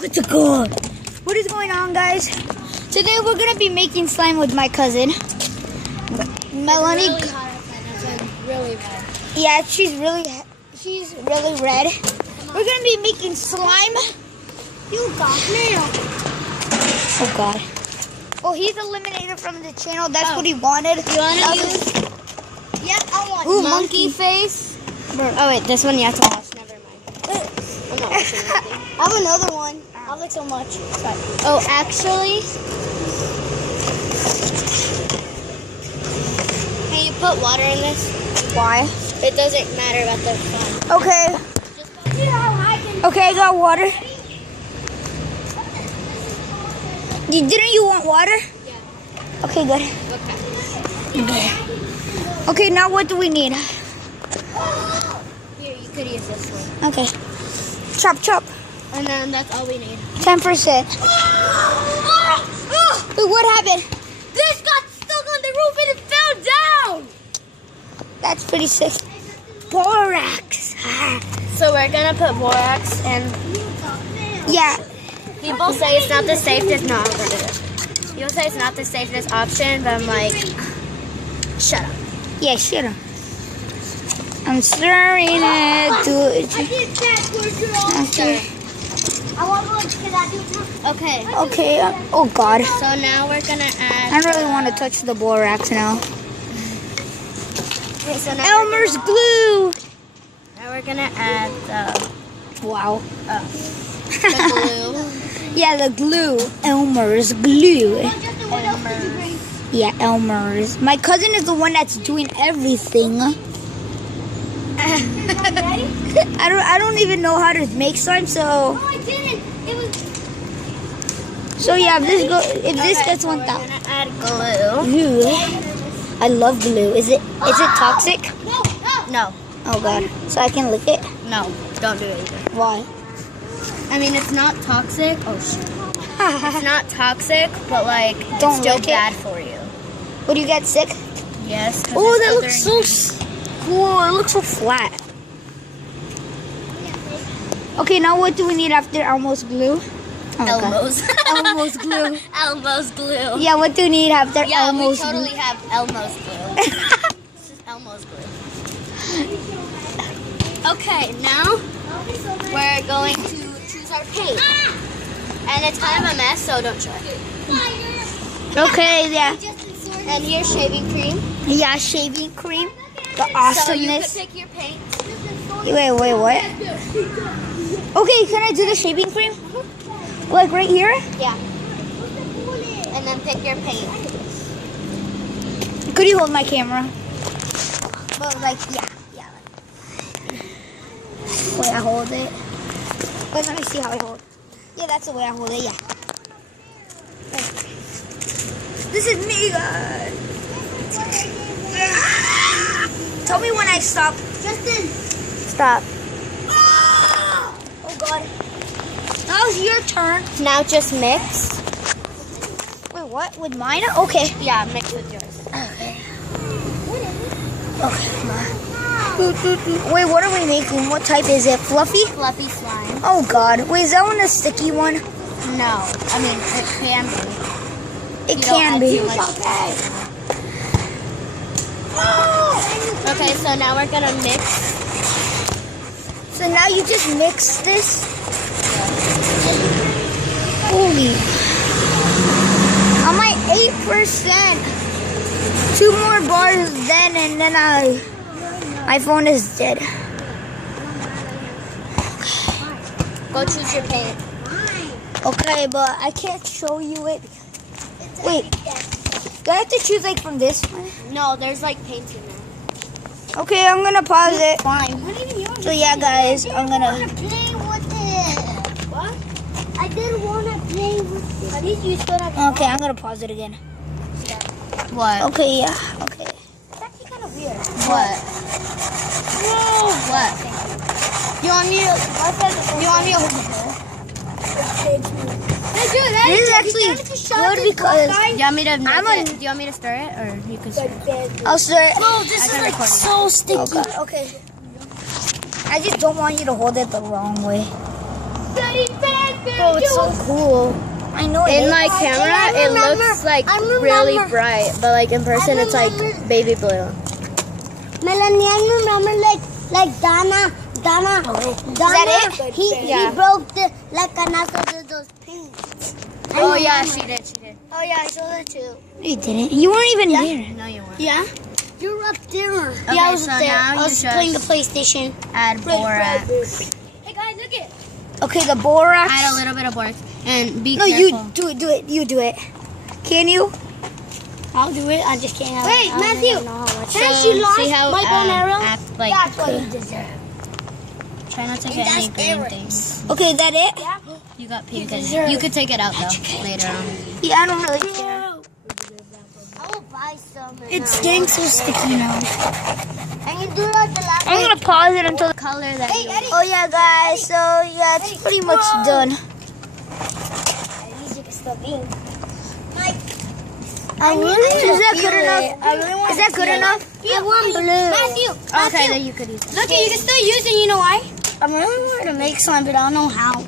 What's it called? What is going on, guys? Today we're gonna be making slime with my cousin, Melanie. It's really hot outside. It's like really red. Yeah, she's really red. We're gonna be making slime. You got me. Oh God. Oh, he's eliminated from the channel. That's what he wanted. You wanna use? Yep, I want monkey face. Oh wait, this one you have to watch. Never mind. I'm not watching anything. I have another one. I like so much. Sorry. Oh, actually, can you put water in this? Why? It doesn't matter about the fun. Okay. Okay, I got water. Didn't you want water? Yeah. Okay, good. Okay. Okay, now what do we need? Here, you could use this one. Okay. Chop, chop. And then that's all we need. 10%. Wait, what happened? This got stuck on the roof and it fell down. That's pretty sick. Borax. So we're gonna put borax and Yeah. people say it's not the safest. No, people say it's not the safest option, but I'm like, shut up. Yeah, shut up. I'm stirring it. Okay. Okay. Okay. Oh God. So now we're gonna add. I really want to touch the borax now. Okay, so now Elmer's glue. Now we're gonna add the Wow. glue. Yeah, the glue. Elmer's glue. Elmer's. Yeah, Elmer's. My cousin is the one that's doing everything. I don't even know how to make slime, so. No, I didn't. It was. So yeah, if this gets 1,000. We're gonna add glue. Glue. I love glue. Is it toxic? No. Oh God. So I can lick it? No. Don't do it either. Why? I mean, it's not toxic. Oh shit. It's not toxic, but like Don't it's still lick it. bad for you. Would you get sick? Yes. Oh, that looks so cool. It looks so flat. Okay, now what do we need after Elmo's glue? Oh, God. Elmo's. Elmo's glue. Elmo's glue. Yeah, what do we need after Yeah, Elmo's we totally glue? have Elmo's glue. This is Elmo's glue. Okay, now we're going to choose our paint. And it's kind of a mess, so don't try. Okay, yeah. And here's shaving cream. Yeah, shaving cream. The So you awesomeness. can pick your paint. Wait, what? Okay, can I do the shaving cream? Like right here? Yeah. And then pick your paint. Could you hold my camera? Well, like, yeah. Wait, I hold it. Wait, let me see how I hold. Yeah, that's the way I hold it, yeah. This is me, guys. Tell me when I stop. Justin. Stop. Oh God. Now it's your turn. Now just mix. Wait, what? With mine? Okay. Yeah, mix with yours. Okay, come on. Wait, what are we making? What type is it? Fluffy? Fluffy slime. Oh God. Wait, is that one a sticky one? No. I mean, it can be. It You don't can add be. too much. Okay, so now we're gonna mix. So now you just mix this. Holy. I'm at 8%. 2 more bars then, and then my phone is dead. Go choose your paint. Okay, but I can't show you it. Wait. Do I have to choose like from this one? No, there's like paint in there. Okay, I'm gonna pause it. Fine. So yeah, guys, I'm gonna. Play with it. What? I didn't want to play with it. At least you still have. Okay, I'm gonna pause it again. What? Okay, yeah. Okay. It's actually kind of weird. What? What? You want me to? You want me to hold the ball? This is actually good because Do you want me to? do you want me to stir it, or you can stir it? I'll stir it. No, this is like so sticky. Oh, God. Okay. I just don't want you to hold it the wrong way. 30 seconds. Bro, it's so cool. I know it In is. my camera, it looks like really bright, but like in person, it's like baby blue. Melanie, I remember like Dana. Is that it? He broke the like another of those pins. Oh yeah, she did. Oh yeah, I saw that too. You didn't. You weren't even there. No, you weren't. Yeah? You're up there. Okay, Yeah, I was so up there. now I you was just playing the PlayStation. add borax. Hey guys, look it. Okay, the borax. Add a little bit of borax and be No, careful. you do it. You do it. Can you? I'll do it. I just can't. Wait, Matthew. Can she lost see how my bow and arrow? act like. That's what you deserve. Try not to get any green things. Okay, is that it? You got pink in it. You could take it out though later on. Yeah, I don't really care. I will buy some. It's getting so sticky now. I can do like the last I'm gonna pause it until the Color that you want. Oh yeah, guys. So yeah, it's pretty much done. At least you can still be. Like, Is that good enough? Is that good enough? I want blue. Matthew, Okay, then you could use it. look, you can still use it. You know why? I really wanted to make slime, but I don't know how.